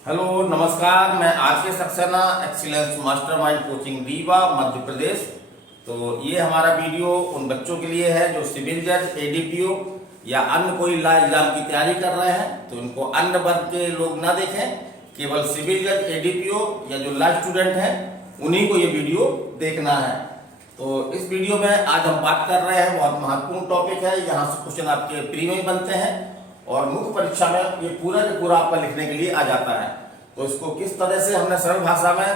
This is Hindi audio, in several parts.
हेलो नमस्कार। मैं RK Saxena excellence mastermind coaching Rewa Madhya Pradesh. तो ये हमारा वीडियो उन बच्चों के लिए है जो सिविल जज, एडीपीओ या अन्य कोई ला एग्जाम की तैयारी कर रहे हैं। तो इनको अन्य वर्ग के लोग ना देखें, केवल सिविल जज, एडीपीओ या जो ला स्टूडेंट हैं उन्हीं को ये वीडियो देखना है। तो इस वीडियो में आज हम बात कर रहे हैं, बहुत महत्वपूर्ण टॉपिक है। यहाँ से क्वेश्चन आपके प्री में बनते हैं और मुख्य परीक्षा में ये पूरा के पूरा आपका लिखने के लिए आ जाता है। तो इसको किस तरह से हमने सरल भाषा में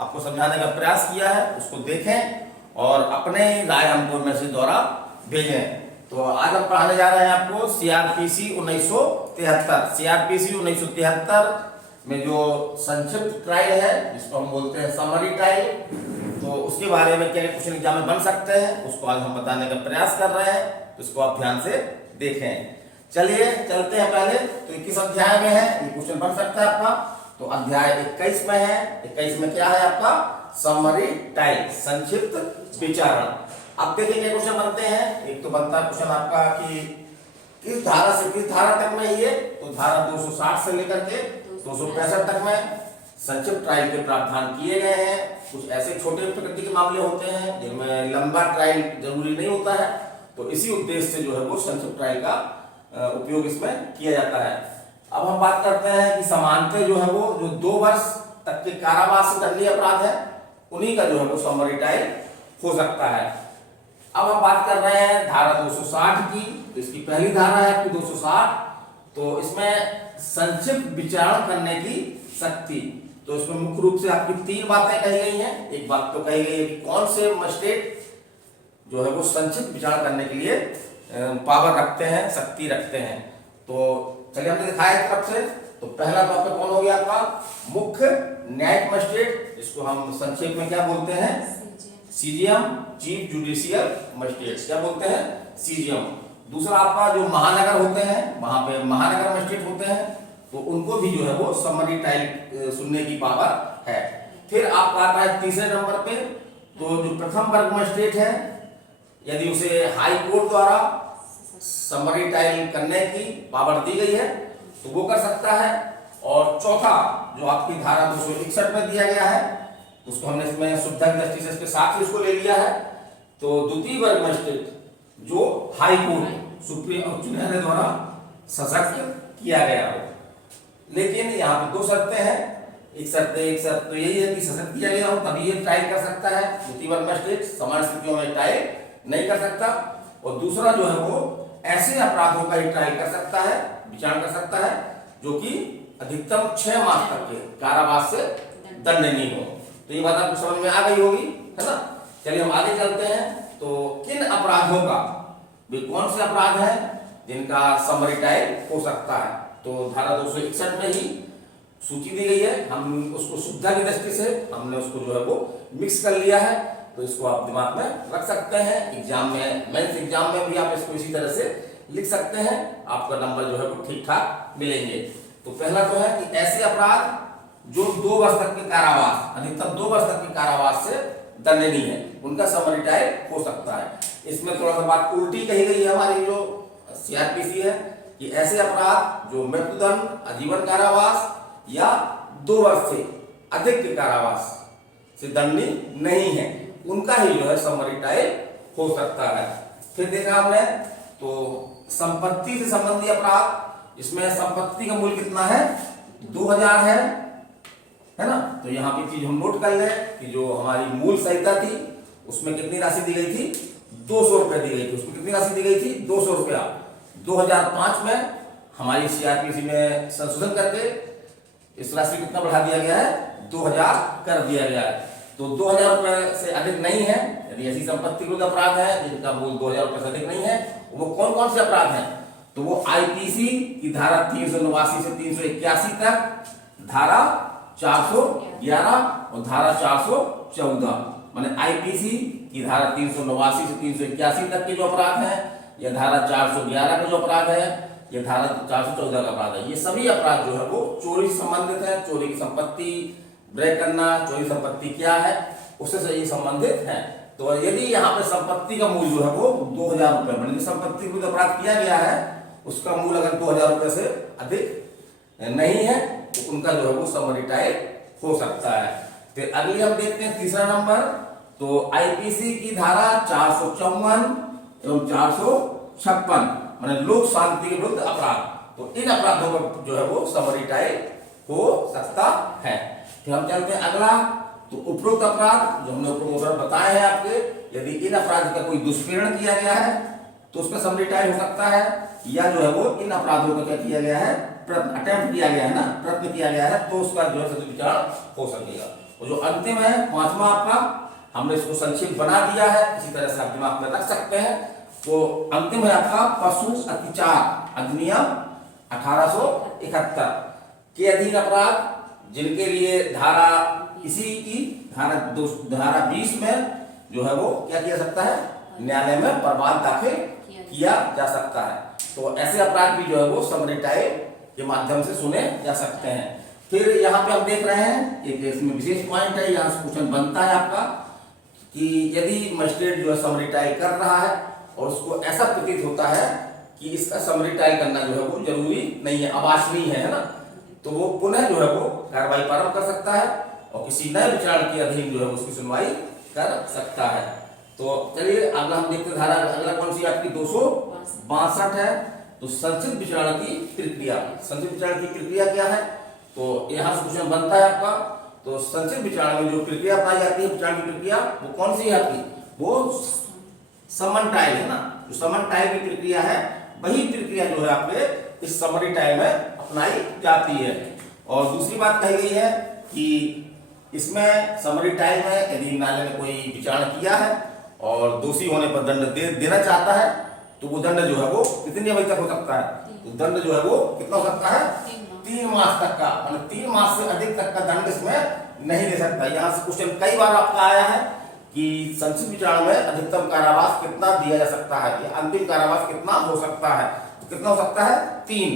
आपको समझाने का प्रयास किया है उसको देखें और अपने राय हमको मैसेज द्वारा भेजें। तो आज हम पढ़ाने जा रहे हैं आपको सीआरपीसी 1973। सीआरपीसी 1973 में जो संक्षिप्त ट्रायल है जिसको हम बोलते हैं समरी ट्रायल, तो उसके बारे में क्या क्वेश्चन एग्जाम में बन सकते हैं उसको आज हम बताने का प्रयास कर रहे हैं। तो इसको आप ध्यान से देखें। चलिए चलते हैं पहले। तो किस अध्याय में है ये क्वेश्चन बन सकता है आपका। तो अध्याय 21 में है। 21 में क्या है आपका? समरी ट्रायल, संक्षिप्त विचारण। अब देखिए क्या क्वेश्चन बनते हैं। एक तो बनता है क्वेश्चन आपका कि किस धारा से किस धारा तक में ये, तो धारा 260 से लेकर के 265 तक में संक्षिप्त ट्रायल के प्रावधान किए गए हैं। कुछ ऐसे छोटे प्रकृति के मामले होते हैं जिनमें लंबा ट्रायल जरूरी नहीं होता है, तो इसी उद्देश्य से जो है वो संक्षिप्त ट्रायल का उपयोग इसमें किया जाता है। अब हम बात करते हैं कि समानतः जो है वो जो 2 वर्ष तक के कारावास से दंडनीय अपराध है उन्हीं का जो है वो समरी ट्रायल हो सकता है। अब हम बात कर रहे हैं धारा 260 की। तो इसकी पहली धारा है आपकी 260। तो इसमें संक्षिप्त विचारण करने की शक्ति। तो इसमें मुख्य रूप से आपकी 3 बातें कही गई हैं। एक बात तो कही गई है कि कौन से मजिस्ट्रेट जो है वो संक्षिप्त विचारण करने के लिए पावर रखते हैं, शक्ति रखते हैं। तो चलिए हमने दिखाया एक तरफ से। तो पहला टॉपिक कौन हो गया आपका? मुख्य न्यायिक मजिस्ट्रेट, जिसको हम संक्षेप में क्या बोलते हैं? सीजीएम, चीफ जुडिशियल मजिस्ट्रेट क्या बोलते हैं? सीजीएम। दूसरा आपका जो महानगर होते हैं, वहां पे महानगर मजिस्ट्रेट होते हैं, तो उनको भी जो है वो समरी ट्रायल सुनने की पावर है। फिर आपका आता है तीसरे नंबर पे, तो जो प्रथम वर्ग मजिस्ट्रेट है, यदि उसे हाई कोर्ट द्वारा समरी ट्रायल करने की पावर दी गई है तो वो कर सकता है। और चौथा जो आपकी धारा 261 में दिया गया है, उसको हमने इसमें सुविधा की दृष्टि से इसके साथ ही उसको ले लिया है। तो द्वितीय वर्ग मजिस्ट्रेट जो हाई कोर्ट, सुप्रीम उच्च न्यायालय द्वारा सशक्त किया गया हो। लेकिन यहाँ पे 2 शर्तें हैं। एक शर्त तो यही है कि सशक्त किया गया हो तभी ये ट्रायल कर सकता है। द्वितीय वर्ग मजिस्ट्रेट सामान्य स्थितियों में ट्रायल नहीं कर सकता। और दूसरा जो है वो ऐसे अपराधों का ही ट्रायल कर सकता है, विचारण कर सकता है जो कि अधिकतम 6 माह तक के कारावास से दंडनीय हो। तो ये बात आपको समझ में आ गई होगी, है ना। चलिए हम आगे चलते हैं। तो किन अपराधों का, वे कौन से अपराध हैं जिनका समरी ट्रायल हो सकता है? तो धारा 261 में ही सूची दी गई है। हम उसको सुविधा की दृष्टि से हमने उसको जो है वो मिक्स कर लिया है। तो इसको आप दिमाग में रख सकते हैं। एग्जाम में, मेंस एग्जाम में भी आप इसको इसी तरह से लिख सकते हैं, आपका नंबर जो है वो ठीक ठाक मिलेंगे। तो पहला तो है कि ऐसे अपराध जो 2 वर्ष तक के कारावास, अधिकतम 2 वर्ष तक के कारावास से दंडनीय है, उनका समरी ट्रायल हो सकता है। इसमें थोड़ा सा बात उल्टी कही गई है हमारी जो सीआरपीसी है कि ऐसे अपराध जो मृत्युदंड, आजीवन कारावास या 2 वर्ष से अधिक के कारावास से दंडनीय नहीं है, उनका ही जो है समरी ट्रायल हो सकता है। फिर देखा हमने तो संपत्ति से संबंधी अपराध, इसमें संपत्ति का मूल्य कितना है? 2000 है ना। तो यहाँ की चीज हम नोट कर लें कि जो हमारी मूल संहिता थी उसमें कितनी राशि दी गई थी? 200 रुपए दी गई थी। उसमें कितनी राशि दी गई थी? 200 रुपया। 2005 में हमारी सीआरपीसी में संशोधन करके इस राशि को कितना बढ़ा दिया गया है? 2000 कर दिया गया है। तो 2000 रुपए से अधिक नहीं है। यदि ऐसी संपत्ति विरुद्ध अपराध है जिनका मूल 2000 रुपए से अधिक नहीं है, वो कौन कौन से अपराध हैं? तो वो आईपीसी की धारा 389 से 381 तक, धारा 411 और धारा 414, माने आईपीसी की धारा 389 से 381 तक के जो अपराध हैं, या धारा 411 का जो अपराध है, या धारा 414 का अपराध है, ये सभी अपराध जो है वो चोरी से संबंधित है। चोरी की संपत्ति ब्रेक करना, चोरी संपत्ति क्या है उससे ये संबंधित है। तो यदि यहाँ पे संपत्ति का मूल्य जो है वो 2000 रुपए, मतलब संपत्ति विरुद्ध अपराध किया गया है उसका मूल्य अगर 2000 रुपए से अधिक नहीं है तो उनका जो है वो समरी ट्रायल हो सकता है। फिर अगली हम देखते हैं तीसरा नंबर। तो आईपीसी की धारा 454 एवं 456 माने लोक शांति के विरुद्ध अपराध, तो इन अपराधों पर जो है वो समरी ट्रायल हो सकता है। फिर हम चलते हैं अगला। तो उपरोक्त अपराध जो हमने उपरोक्त अपराध बताए हैं आपके, यदि इन अपराध का कोई दुष्प्रेरण किया गया है तो उसका समरी ट्रायल हो सकता है, या जो है वो इन अपराधों का क्या किया गया है, अटेम्प्ट किया गया है ना, प्रयत्न किया गया है, तो उसका जो है सत्य विचार हो सकेगा। और जो अंतिम है पांचवा आपका, हमने इसको संक्षिप्त बना दिया है, इसी तरह से आप दिमाग में रख सकते हैं। तो अंतिम है आपका पशु अत्याचार अधिनियम 1871 के अधीन अपराध, जिनके लिए धारा इसी की धारा 20 में जो है वो क्या किया सकता है, न्यायालय में प्रमाण दाखिल किया जा सकता है। तो ऐसे अपराध भी जो है वो समरी ट्रायल के माध्यम से सुने जा सकते हैं। फिर यहाँ पे हम देख रहे हैं एक इसमें विशेष पॉइंट है, यहाँ से क्वेश्चन बनता है आपका कि यदि मजिस्ट्रेट जो है समरी ट्रायल कर रहा है और उसको ऐसा प्रतीत होता है कि इसका समरी ट्रायल करना जो है वो जरूरी नहीं है, अवांछनीय है ना, तो वो पुनः जो है वो कार्रवाई प्रारंभ कर सकता है और किसी नए विचारण के अधीन जो है उसकी सुनवाई कर सकता है। तो चलिए अगला हम देखते हैं धारा, अगला कौन सी आपकी 262 है। तो संक्षिप्त विचारण की प्रक्रिया, संक्षिप्त विचारण की प्रक्रिया क्या है, तो यहाँ से क्वेश्चन बनता है आपका। तो संक्षिप्त विचारण में जो प्रक्रिया पाई जाती है, विचारण की प्रक्रिया वो कौन सी है आपकी, वो समन ट्रायल है ना, जो समन ट्रायल की प्रक्रिया है वही प्रक्रिया जो है आपके इस समरी ट्रायल में अपनाई जाती है। और दूसरी बात कही गई है कि इसमें समरी ट्रायल में यदि न्यायालय ने कोई विचारण किया है और दोषी होने पर दंड देना चाहता है तो वो दंड जो है वो कितनी अवधि तक हो सकता है, तो दंड जो है वो कितना हो सकता है, 3 मास तक का, मतलब 3 मास से अधिक तक का दंड इसमें नहीं दे सकता। यहाँ से क्वेश्चन कई बार आपका आया है कि संक्षिप्त विचारण में अधिकतम कारावास कितना दिया जा सकता है, या अंतिम कारावास कितना हो सकता है, तो कितना हो सकता है, 3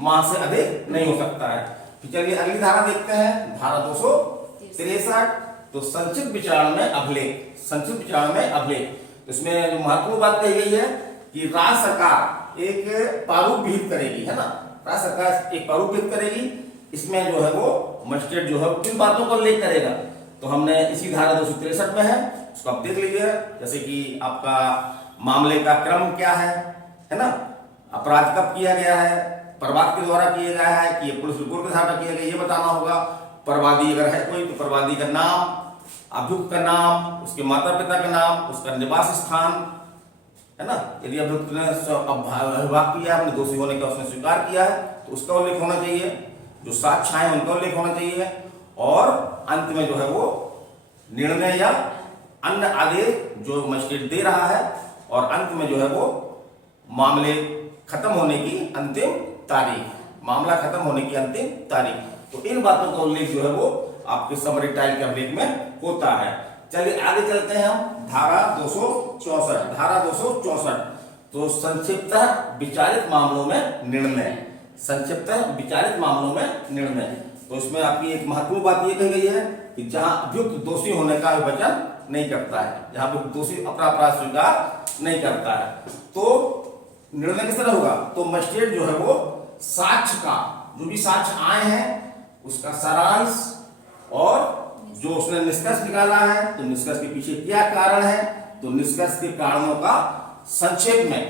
माह से अधिक नहीं हो सकता है। तो चलिए अगली धारा देखते हैं, धारा 263। तो संक्षिप्त विचारण में अभिलेख, संक्षिप्त विचारण में अभिलेख, इसमें जो महत्वपूर्ण बात कही गई है कि राज्य सरकार एक प्रारूप विहित करेगी, है ना, राज्य सरकार एक प्रारूप विहित करेगी। इसमें जो है वो मजिस्ट्रेट जो है किन बातों का उल्लेख करेगा, तो हमने इसी धारा 263 में है, उसको आप देख लीजिए। जैसे कि आपका मामले का क्रम क्या है ना, अपराध कब किया गया है, प्रवाद के द्वारा किया गया है कि पुलिस रिपोर्ट के आधार पर किया गया, ये बताना होगा। प्रवादी अगर है कोई तो प्रवादी का नाम, अभियुक्त का नाम, उसके माता पिता का नाम, उसका निवास स्थान, है ना, यदि अभियुक्त ने अभिभाग किया, अपने दोषी होने का उसने स्वीकार किया है तो उसका उल्लेख होना चाहिए, जो साक्ष्य हैं उनका उल्लेख होना चाहिए, और अंत में जो है वो निर्णय या अन्य आदेश जो मजिस्ट्रेट दे रहा है, और अंत में जो है वो मामले खत्म होने की अंतिम तारीख, मामला खत्म होने की अंतिम तारीख। तो इन बातों का उल्लेख जो है वो आपके समरी ट्रायल के अभिलेख में होता है। चलिए आगे चलते हैं हम, धारा 264, धारा 264। तो संक्षिप्त विचारित मामलों में निर्णय, संक्षिप्त विचारित मामलों में निर्णय। तो इसमें आपकी एक महत्वपूर्ण बात ये कही गई है कि जहां अभियुक्त दोषी होने का वचन नहीं करता है, जहां अभियुक्त दोषी अपना अपराध स्वीकार नहीं करता है, तो निर्णय किस तरह होगा, तो मजिस्ट्रेट जो है वो साक्ष्य का, जो भी साक्ष्य आए हैं उसका सारांश और जो उसने निष्कर्ष निकाला है, तो निष्कर्ष के पीछे क्या कारण है, तो निष्कर्ष के कारणों का संक्षेप में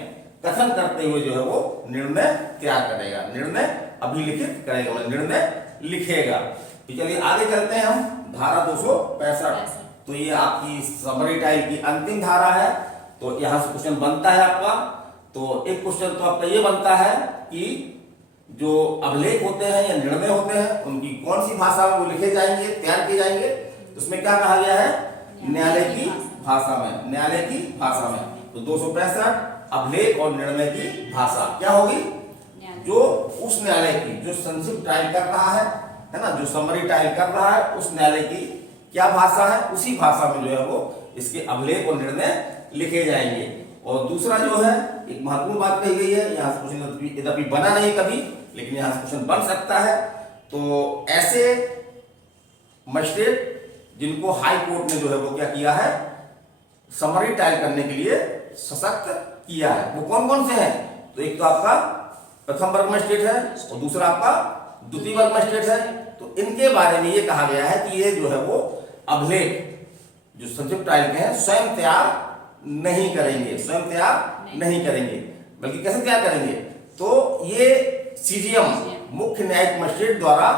कथन करते हुए जो है वो निर्णय क्या करेगा, निर्णय अभिलिखित करेगा, मतलब निर्णय लिखेगा। तो चलिए आगे चलते हैं हम, धारा 265। तो ये आपकी समरी ट्रायल की अंतिम धारा है। तो यहां से क्वेश्चन बनता है आपका, तो एक क्वेश्चन तो आपका ये बनता है कि जो अभिलेख होते हैं या निर्णय होते हैं उनकी कौन सी भाषा में वो लिखे जाएंगे, तैयार किए जाएंगे, तो उसमें क्या कहा गया है, न्यायालय की भाषा में, न्यायालय की भाषा में। तो 265 अभिलेख और निर्णय की भाषा क्या होगी, जो उस न्यायालय की जो संक्षिप्त ट्रायल कर रहा है ना, जो समरी ट्रायल कर रहा है, उस न्यायालय की क्या भाषा है, उसी भाषा में जो है वो इसके अभिलेख और निर्णय लिखे जाएंगे। और दूसरा जो है एक महत्वपूर्ण बात कही गई है, यहाँ से क्वेश्चन यद्यपि बना नहीं कभी, लेकिन यहाँ से क्वेश्चन बन सकता है। तो ऐसे मजिस्ट्रेट जिनको हाई कोर्ट ने जो है वो क्या किया है, समरी ट्रायल करने के लिए सशक्त किया है, वो कौन कौन से हैं, तो एक तो आपका प्रथम वर्ग मजिस्ट्रेट है और दूसरा आपका द्वितीय वर्ग मजिस्ट्रेट है। तो इनके बारे में ये कहा गया है कि ये जो है वो अभिलेख जो सब्जेक्ट ट्रायल के हैं स्वयं तैयार नहीं करेंगे, स्वयं तैयार नहीं करेंगे, बल्कि कैसे तैयार करेंगे, तो ये सीजीएम मुख्य न्यायिक मजिस्ट्रेट द्वारा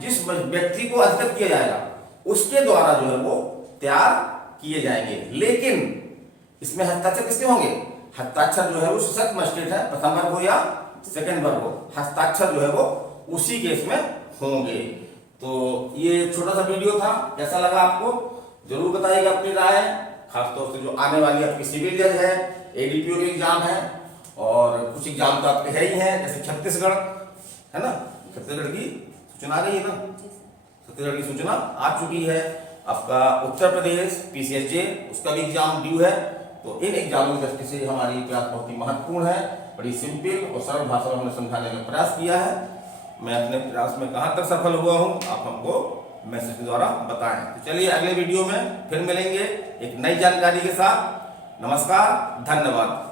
जिस व्यक्ति को अधिकृत किया जाएगा उसके द्वारा जो है वो तैयार किए जाएंगे। लेकिन इसमें हस्ताक्षर किसके होंगे? हस्ताक्षर जो है वो सशक्त मजिस्ट्रेट है, प्रथम वर्ग हो या सेकंड वर्ग हो, हस्ताक्षर जो है वो उसी केस में होंगे। तो ये छोटा सा वीडियो था, कैसा लगा आपको जरूर बताइएगा अपनी राय। खासतौर से जो आने वाली आपकी सिविल जज है, एडीपीओ के एग्जाम है और कुछ एग्जाम तो आपके है ही हैं, जैसे छत्तीसगढ़ है ना, छत्तीसगढ़ की सूचना आ गई है ना, छत्तीसगढ़ की सूचना आ चुकी है। आपका उत्तर प्रदेश पीसीएसजे उसका भी एग्जाम ड्यू है। तो इन एग्जामों की दृष्टि से हमारी प्रयास बहुत ही महत्वपूर्ण है, बड़ी सिंपल और सरल भाषा में हमने समझाने का प्रयास किया है। मैं अपने प्रयास में कहाँ तक सफल हुआ हूँ आप हमको मैसेज के द्वारा बताएं। तो चलिए अगले वीडियो में फिर मिलेंगे एक नई जानकारी के साथ। नमस्कार, धन्यवाद।